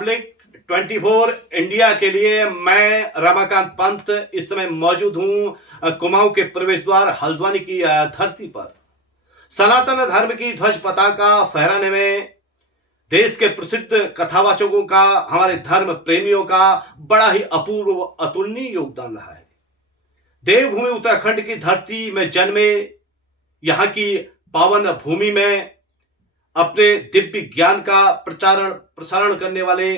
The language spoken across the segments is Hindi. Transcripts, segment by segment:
पब्लिक 24 इंडिया के लिए मैं रमाकांत पंत इस समय मौजूद हूं कुमाऊं के प्रवेश द्वार हल्द्वानी की धरती पर। सनातन धर्म की ध्वज पताका फहराने में देश के प्रसिद्ध कथावाचकों का, हमारे धर्म प्रेमियों का बड़ा ही अपूर्व अतुलनीय योगदान रहा है। देवभूमि उत्तराखंड की धरती में जन्मे, यहाँ की पावन भूमि में अपने दिव्य ज्ञान का प्रसारण करने वाले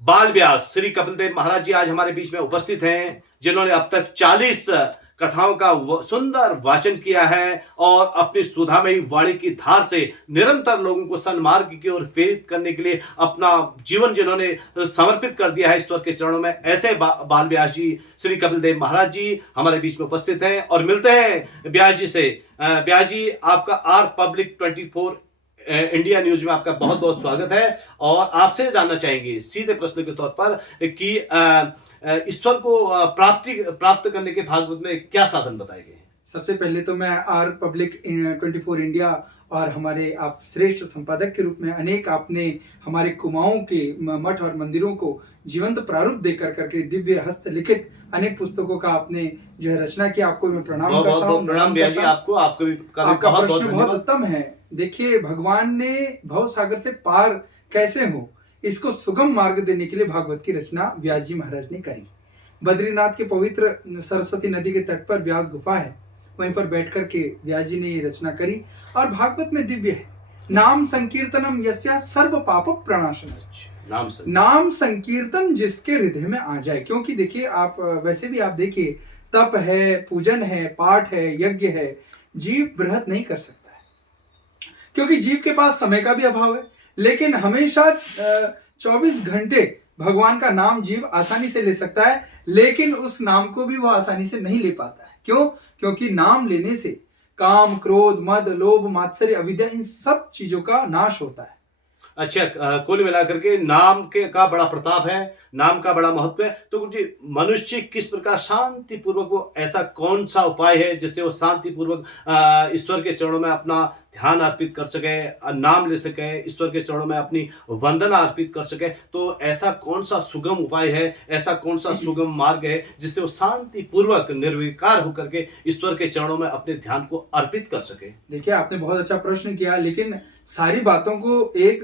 बाल व्यास श्री कपिल देव महाराज जी आज हमारे बीच में उपस्थित हैं, जिन्होंने अब तक 40 कथाओं का सुंदर वाचन किया है और अपनी सुधामयी वाणी की धार से निरंतर लोगों को सन्मार्ग की ओर प्रेरित करने के लिए अपना जीवन जिन्होंने समर्पित कर दिया है ईश्वर के चरणों में। ऐसे बाल व्यास जी श्री कपिल देव महाराज जी हमारे बीच में उपस्थित हैं और मिलते हैं व्यास जी से। व्यास जी, आपका आर पब्लिक 24 इंडिया न्यूज में आपका बहुत बहुत स्वागत है और आपसे जानना चाहेंगे सीधे प्रश्न के तौर पर कि ईश्वर को प्राप्त करने के भागवत में क्या साधन बताए गए हैं? सबसे पहले तो मैं आर पब्लिक 24 इंडिया और हमारे आप श्रेष्ठ संपादक के रूप में अनेक आपने हमारे कुमाऊं के मठ और मंदिरों को जीवंत प्रारूप देकर करके दिव्य हस्तलिखित अनेक पुस्तकों का आपने जो है रचना किया, आपको मैं प्रणाम करता हूँ। प्रणाम व्यास जी, आपका प्रश्न बहुत उत्तम है। देखिए, भगवान ने भव सागर से पार कैसे हो इसको सुगम मार्ग देने के लिए भागवत की रचना व्यास जी महाराज ने करी। बद्रीनाथ के पवित्र सरस्वती नदी के तट पर व्यास गुफा है, वहीं पर बैठ करके व्यास जी ने ये रचना करी और भागवत में दिव्य है, नाम संकीर्तनम यस्या सर्व पाप प्रणाशनम। नाम संकीर्तन जिसके हृदय में आ जाए, क्योंकि देखिए आप वैसे भी आप देखिए तप है, पूजन है, पाठ है, यज्ञ है, जीव बृहत नहीं कर सकता है क्योंकि जीव के पास समय का भी अभाव है। लेकिन हमेशा 24 घंटे भगवान का नाम जीव आसानी से ले सकता है, लेकिन उस नाम को भी वह आसानी से नहीं ले पाता है। क्यों? क्योंकि नाम लेने से काम, क्रोध, मद, लोभ, मात्सर्य, अविद्या, इन सब चीजों का नाश होता है। अच्छा, कुल मिलाकर के नाम के का बड़ा प्रताप है, नाम का बड़ा महत्व है। तो गुरु जी, मनुष्य किस प्रकार शांति पूर्वक, वो ऐसा कौन सा उपाय है जिससे वो शांति पूर्वक ईश्वर के चरणों में अपना ध्यान अर्पित कर सके, नाम ले सके, ईश्वर के चरणों में अपनी वंदना अर्पित कर सके? तो ऐसा कौन सा सुगम उपाय है, ऐसा कौन सा सुगम मार्ग है जिससे वो शांति पूर्वक निर्विकार होकर के ईश्वर के चरणों में अपने ध्यान को अर्पित कर सके? देखिए, आपने बहुत अच्छा प्रश्न किया, लेकिन सारी बातों को एक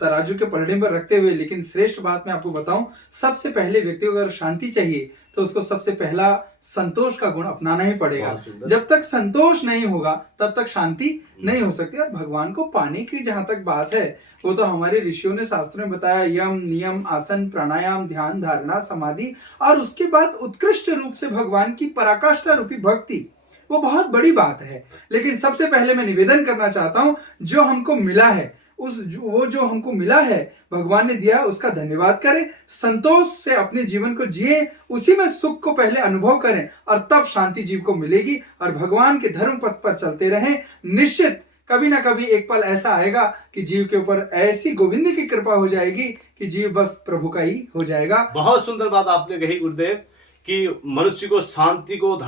तराजू के पलड़े पर रखते हुए, लेकिन श्रेष्ठ बात मैं आपको बताऊं, सबसे पहले व्यक्ति को अगर शांति चाहिए तो उसको सबसे पहला संतोष का गुण अपनाना ही पड़ेगा। जब तक संतोष नहीं होगा तब तक शांति नहीं हो सकती। और भगवान को पाने की जहां तक बात है, वो तो हमारे ऋषियों ने शास्त्रों में बताया, यम, नियम, आसन, प्राणायाम, ध्यान, धारणा, समाधि, और उसके बाद उत्कृष्ट रूप से भगवान की पराकाष्ठा रूपी भक्ति, वो बहुत बड़ी बात है। लेकिन सबसे पहले मैं निवेदन करना चाहता हूं, जो हमको मिला है वो जो हमको मिला है, भगवान ने दिया, उसका धन्यवाद करें, संतोष से अपने जीवन को जिए, उसी में सुख को पहले अनुभव करें और तब शांति जीव को मिलेगी और भगवान के धर्म पथ पर चलते रहें। निश्चित कभी ना कभी एक पल ऐसा आएगा कि जीव के ऊपर ऐसी गोविंद की कृपा हो जाएगी कि जीव बस प्रभु का ही हो जाएगा। बहुत सुंदर बात आपने कही गुरुदेव कि मनुष्य को शांति को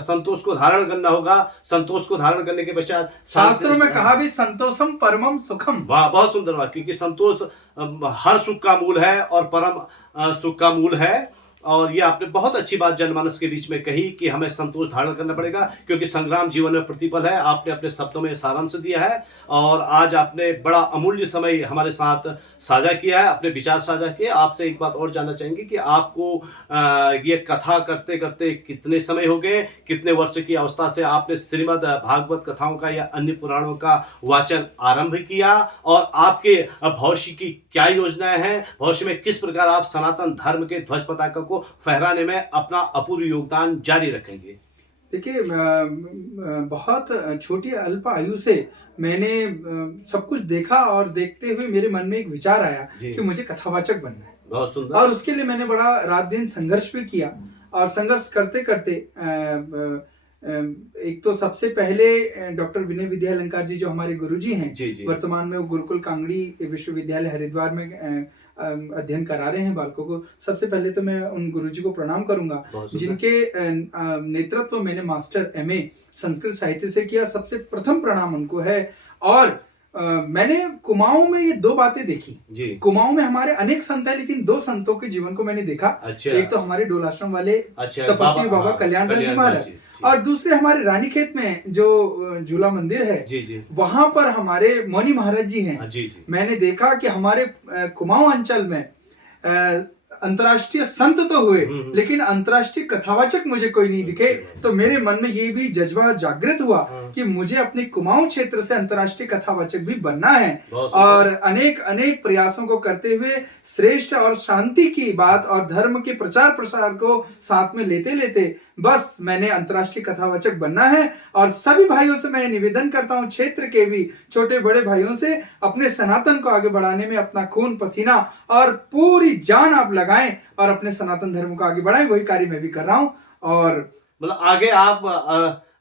संतोष को धारण करना होगा। संतोष को धारण करने के पश्चात शास्त्रों में कहा भी संतोषम परमम सुखम। वाह, बहुत सुंदर बात, क्योंकि संतोष हर सुख का मूल है और परम सुख का मूल है। और ये आपने बहुत अच्छी बात जनमानस के बीच में कही कि हमें संतोष धारण करना पड़ेगा, क्योंकि संग्राम जीवन में प्रतिपल है। आपने अपने शब्दों में सारांश दिया है और आज आपने बड़ा अमूल्य समय हमारे साथ साझा किया है, अपने विचार साझा किए। आपसे एक बात और जानना चाहेंगे कि आपको ये कथा करते करते कितने समय हो गए, कितने वर्ष की अवस्था से आपने श्रीमद् भागवत कथाओं का या अन्य पुराणों का वाचन आरंभ किया, और आपके भविष्य की क्या योजनाएं हैं, भविष्य में किस प्रकार आप सनातन धर्म के ध्वज पताका को फहराने में अपना अपूर्व योगदान जारी रखेंगे? देखिए, बहुत छोटी अल्प आयु से मैंने सब कुछ देखा और देखते हुए मेरे मन में एक विचार आया कि मुझे कथावाचक बनना है। बहुत सुंदर। और उसके लिए मैंने बड़ा रात दिन संघर्ष भी किया, और संघर्ष करते करते एक तो सबसे पहले डॉक्टर विनय विद्या अलंकार जी जो हमारे गुरुजी हैं, वर्तमान में वो गुरुकुल कांगड़ी विश्वविद्यालय हरिद्वार में अध्ययन करा रहे हैं बालकों को। सबसे पहले तो मैं उन गुरुजी को प्रणाम करूंगा जिनके नेतृत्व मैंने मास्टर MA संस्कृत साहित्य से किया। सबसे प्रथम प्रणाम उनको है। और मैंने कुमाऊं में ये दो बातें देखी। जी। कुमाऊं में हमारे अनेक संत है, लेकिन दो संतों के जीवन को मैंने देखा। अच्छा। एक तो हमारे डोलाश्रम वाले अच्छा, तपस्वी बाबा हाँ, कल्याण दास जी कल्याण महाराज, दास जी, जी। और दूसरे हमारे रानीखेत में जो झूला मंदिर है, जी जी वहां पर हमारे मौनी महाराज जी हैं। जी जी। मैंने देखा कि हमारे कुमाऊं अंचल में अंतर्राष्ट्रीय संत तो हुए, लेकिन अंतर्राष्ट्रीय कथावाचक मुझे कोई नहीं दिखे। तो मेरे मन में ये भी जज्बा जागृत हुआ कि मुझे अपने कुमाऊं क्षेत्र से अंतर्राष्ट्रीय कथावाचक भी बनना है, और अनेक अनेक प्रयासों को करते हुए श्रेष्ठ और शांति की बात और धर्म के प्रचार प्रसार को साथ में लेते लेते बस मैंने अंतर्राष्ट्रीय कथावाचक बनना है। और सभी भाइयों से मैं निवेदन करता हूं, क्षेत्र के भी छोटे बड़े भाइयों से, अपने सनातन को आगे बढ़ाने में अपना खून पसीना और पूरी जान आप लगाएं और अपने सनातन धर्म को आगे बढ़ाएं। वही कार्य मैं भी कर रहा हूं। और मतलब आगे आप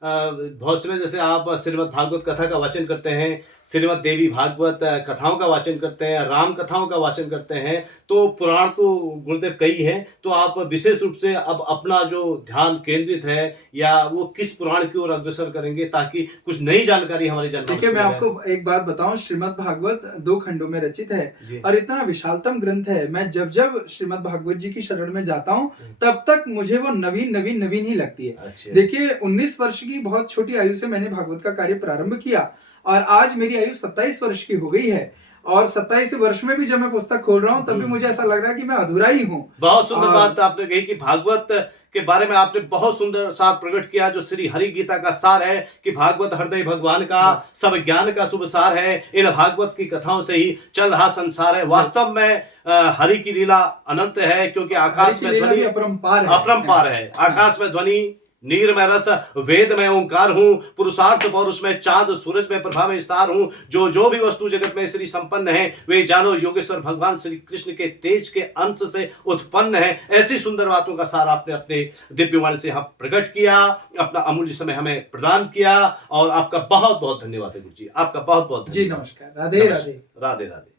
बहुत समय, जैसे आप श्रीमद् भागवत कथा का वाचन करते हैं, श्रीमद् देवी भागवत कथाओं का वाचन करते हैं, राम कथाओं का वाचन करते हैं, तो पुराण तो गुरुदेव कई हैं, तो आप विशेष रूप से अब अपना जो ध्यान केंद्रित है या वो किस पुराण की ओर अग्रसर करेंगे ताकि कुछ नई जानकारी हमारी जनता। देखिए, मैं आपको एक बात बताऊं, श्रीमद् भागवत 2 खंडों में रचित है और इतना विशालतम ग्रंथ है। मैं जब जब श्रीमद् भागवत जी की शरण में जाता हूं, तब तक मुझे वो नवीन नवीन नवीन ही लगती है। अच्छा। देखिए, 19 वर्ष की बहुत छोटी आयु से मैंने भागवत का कार्य प्रारंभ किया और आज मेरी आयु 27 वर्ष की हो गई है। और 27 वर्ष में भी जब मैं पुस्तक खोल रहा हूँ, तब भी मुझे ऐसा लग रहा है कि मैं अधूरा ही हूँ। बहुत सुंदर बात आपने कही कि भागवत के बारे में आपने बहुत सुंदर साथ प्रकट किया, जो श्री हरि गीता का सार है कि भागवत हृदय भगवान का, सब ज्ञान का शुभ सार है। इन भागवत की कथाओं से ही चल रहा संसार है। वास्तव में हरि की लीला अनंत है, क्योंकि आकाश में ध्वनि अपरंपार है। आकाश में ध्वनि, नीर में रस, वेद में ओंकार हूँ, पुरुषार्थ पौरुष में चांद, सूरज में प्रभा में सार हूँ। जो भी वस्तु जगत में श्री संपन्न है, वे जानो योगेश्वर भगवान श्री कृष्ण के तेज के अंश से उत्पन्न है। ऐसी सुंदर बातों का सार आपने अपने दिव्यवाणी से यहाँ प्रकट किया, अपना अमूल्य समय हमें प्रदान किया, और आपका बहुत बहुत धन्यवाद है गुरु जी। आपका बहुत बहुत जी। नमस्कार। राधे राधे। राधे राधे।